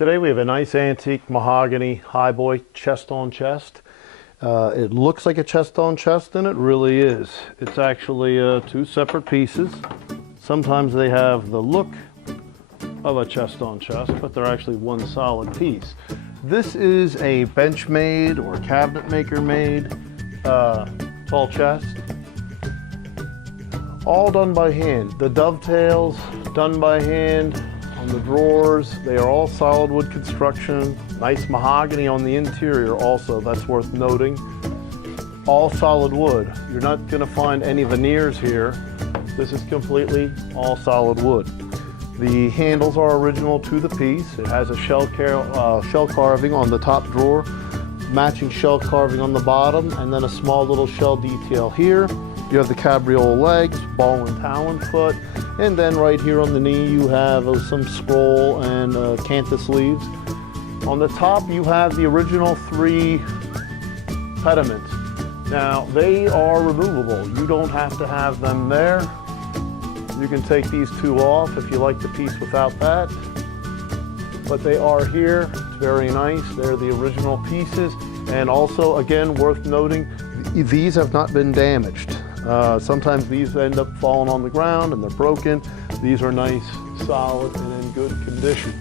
Today we have a nice antique mahogany highboy chest on chest. It looks like a chest on chest and it really is. It's actually two separate pieces. Sometimes they have the look of a chest on chest, but they're actually one solid piece. This is a bench made or cabinet maker made tall chest. All done by hand. The dovetails done by hand. On the drawers, they are all solid wood construction. Nice mahogany on the interior also, that's worth noting. All solid wood. You're not going to find any veneers here. This is completely all solid wood. The handles are original to the piece. It has a shell carving on the top drawer, matching shell carving on the bottom, and then a small little shell detail here. You have the cabriole legs, ball and talon foot, and then right here on the knee you have some scroll and canthus leaves. On the top you have the original three pediments. Now they are removable. You don't have to have them there. You can take these two off if you like the piece without that. But they are here. It's very nice. They're the original pieces. And also, again, worth noting, these have not been damaged. Sometimes these end up falling on the ground and they're broken. These are nice, solid, and in good condition.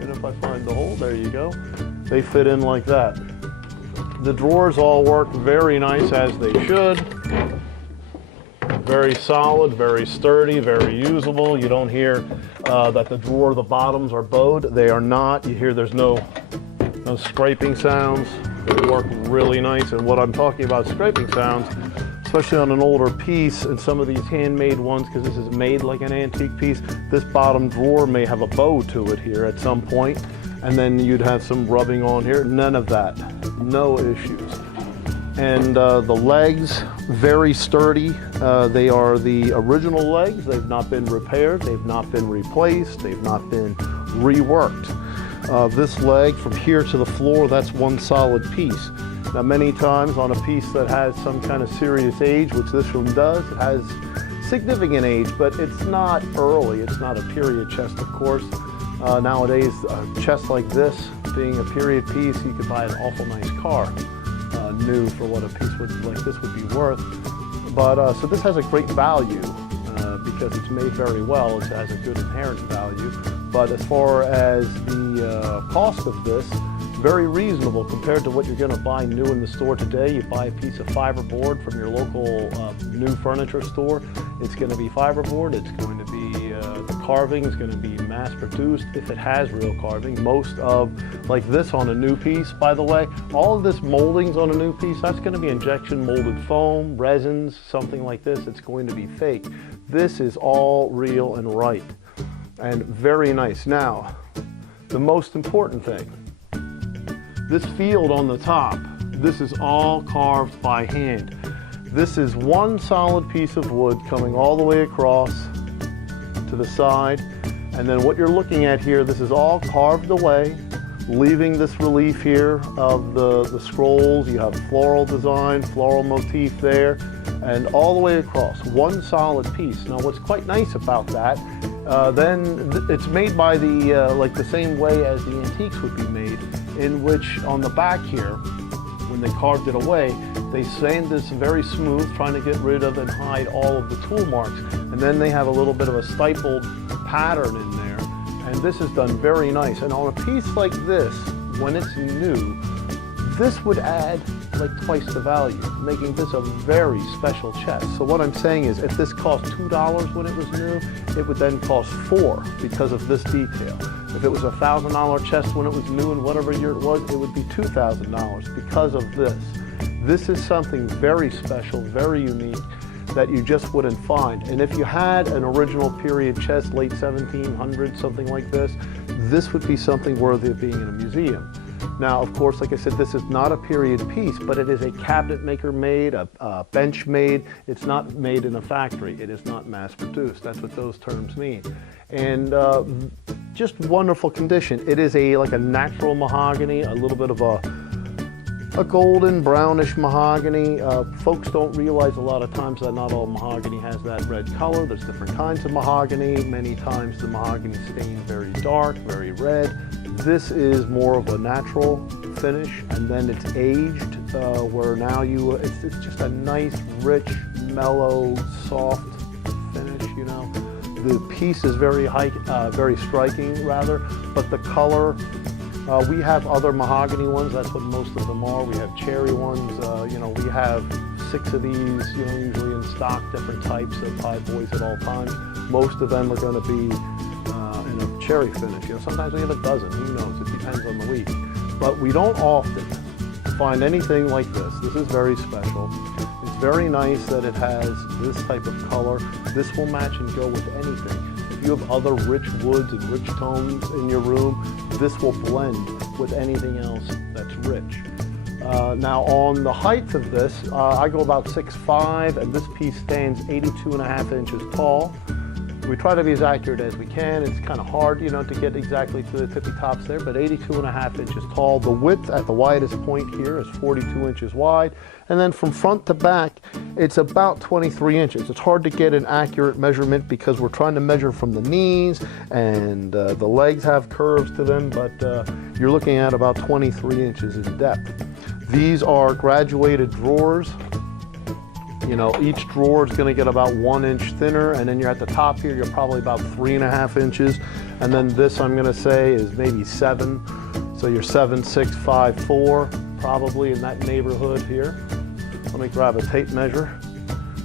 And if I find the hole, there you go. They fit in like that. The drawers all work very nice as they should. Very solid, very sturdy, very usable. You don't hear that the drawer, the bottoms are bowed. They are not. You hear there's no scraping sounds. They work really nice. And what I'm talking about scraping sounds, especially on an older piece and some of these handmade ones, because this is made like an antique piece, this bottom drawer may have a bow to it here at some point, and then you'd have some rubbing on here. None of that. No issues. And the legs, very sturdy. They are the original legs. They've not been repaired. They've not been replaced. They've not been reworked. This leg from here to the floor, that's one solid piece. Now many times on a piece that has some kind of serious age, which this one does, it has significant age, but it's not early. It's not a period chest, of course. Nowadays, a chest like this, being a period piece, you could buy an awful nice car. New for what a piece like this would be worth. But so this has a great value because it's made very well. It has a good inherent value. But as far as the cost of this, very reasonable compared to what you're going to buy new in the store today. You buy a piece of fiberboard from your local new furniture store. It's going to be fiberboard. It's going to be the carving is going to be mass produced if it has real carving. Most of, like this on a new piece, by the way, all of this moldings on a new piece, that's going to be injection molded foam, resins, something like this. It's going to be fake. This is all real and right and very nice. Now, the most important thing, this field on the top, this is all carved by hand. This is one solid piece of wood coming all the way across to the side. And then what you're looking at here, this is all carved away, leaving this relief here of the scrolls. You have floral design, floral motif there, and all the way across, one solid piece. Now what's quite nice about that, then it's made by like the same way as the antiques would be made, in which on the back here, when they carved it away, they sand this very smooth, trying to get rid of and hide all of the tool marks. And then they have a little bit of a stippled pattern in there. And this is done very nice. And on a piece like this, when it's new, this would add like twice the value, making this a very special chest. So what I'm saying is, if this cost $2 when it was new, it would then cost $4 because of this detail. If it was a $1,000 chest when it was new and whatever year it would be $2,000 because of this. This is something very special, very unique, that you just wouldn't find. And if you had an original period chest, late 1700s, something like this would be something worthy of being in a museum. Now, of course, like I said, this is not a period piece, but it is a cabinet maker made, a bench made. It's not made in a factory. It is not mass produced. That's what those terms mean. And just wonderful condition. It is like a natural mahogany, a little bit of a golden brownish mahogany. Folks don't realize a lot of times that not all mahogany has that red color. There's different kinds of mahogany. Many times the mahogany stains very dark, very red. This is more of a natural finish, and then it's aged, where now it's just a nice, rich, mellow, soft finish, you know. The piece is very very striking rather, but the color, we have other mahogany ones, that's what most of them are. We have cherry ones, you know, we have 6 of these, you know, usually in stock, different types of Highboys at all times. Most of them are going to be in a cherry finish. You know, sometimes we have a dozen, who knows, it depends on the week. But we don't often find anything like this. This is very special. It's very nice that it has this type of color. This will match and go with anything. If you have other rich woods and rich tones in your room, this will blend with anything else that's rich. Now on the height of this, I go about 6'5", and this piece stands 82.5 inches tall. We try to be as accurate as we can. It's kind of hard, you know, to get exactly to the tippy tops there, but 82.5 inches tall. The width at the widest point here is 42 inches wide. And then from front to back, it's about 23 inches. It's hard to get an accurate measurement because we're trying to measure from the knees, and the legs have curves to them, but you're looking at about 23 inches in depth. These are graduated drawers. You know, each drawer is going to get about 1 inch thinner, and then you're at the top here, you're probably about 3.5 inches. And then this, I'm going to say, is maybe 7. So you're 7, 6, 5, 4, probably in that neighborhood here. Let me grab a tape measure,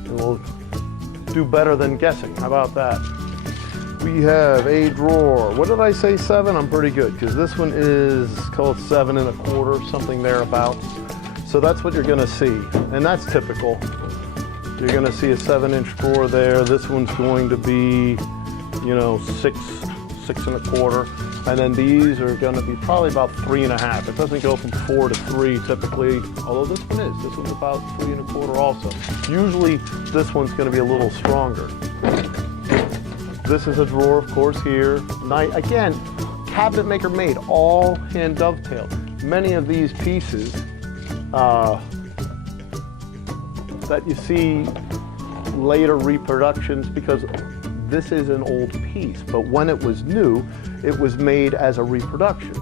and we'll do better than guessing. How about that? We have a drawer. What did I say, 7? I'm pretty good, because this one is, call it 7 1/4, something thereabouts. So that's what you're going to see, and that's typical. You're going to see a 7-inch drawer there. This one's going to be, you know, 6, 6 1/4. And then these are going to be probably about 3.5. It doesn't go from 4 to 3 typically, although this one is. This one's about 3 1/4 also. Usually this one's going to be a little stronger. This is a drawer, of course, here. Again, cabinet maker made, all hand dovetailed. Many of these pieces that you see later reproductions, because this is an old piece, but when it was new, it was made as a reproduction.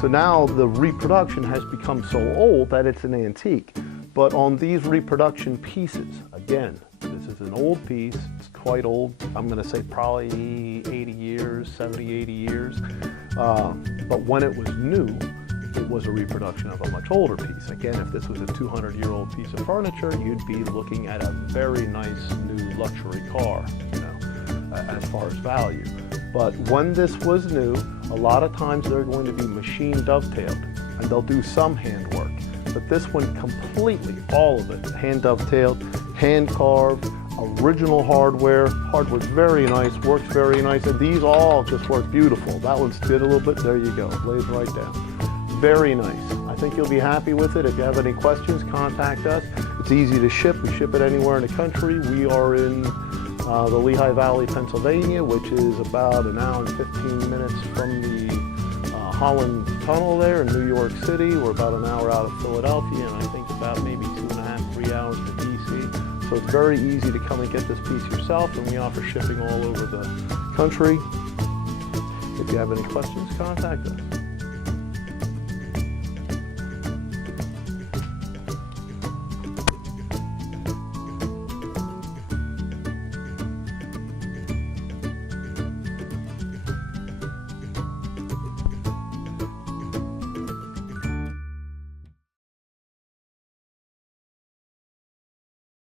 So now the reproduction has become so old that it's an antique. But on these reproduction pieces, again, this is an old piece, it's quite old. I'm gonna say probably 80 years, 70, 80 years. But when it was new, it was a reproduction of a much older piece. Again, if this was a 200-year-old piece of furniture, you'd be looking at a very nice new luxury car, you know, as far as value. But when this was new, a lot of times they're going to be machine dovetailed, and they'll do some handwork. But this one completely, all of it, hand dovetailed, hand carved, original hardware. Hardware's very nice, works very nice, and these all just work beautiful. That one's did a little bit, there you go, lays right down. Very nice. I think you'll be happy with it. If you have any questions, contact us. It's easy to ship. We ship it anywhere in the country. We are in the Lehigh Valley, Pennsylvania, which is about an hour and 15 minutes from the Holland Tunnel there in New York City. We're about an hour out of Philadelphia, and I think about maybe 2.5, 3 hours to DC. So it's very easy to come and get this piece yourself, and we offer shipping all over the country. If you have any questions, contact us.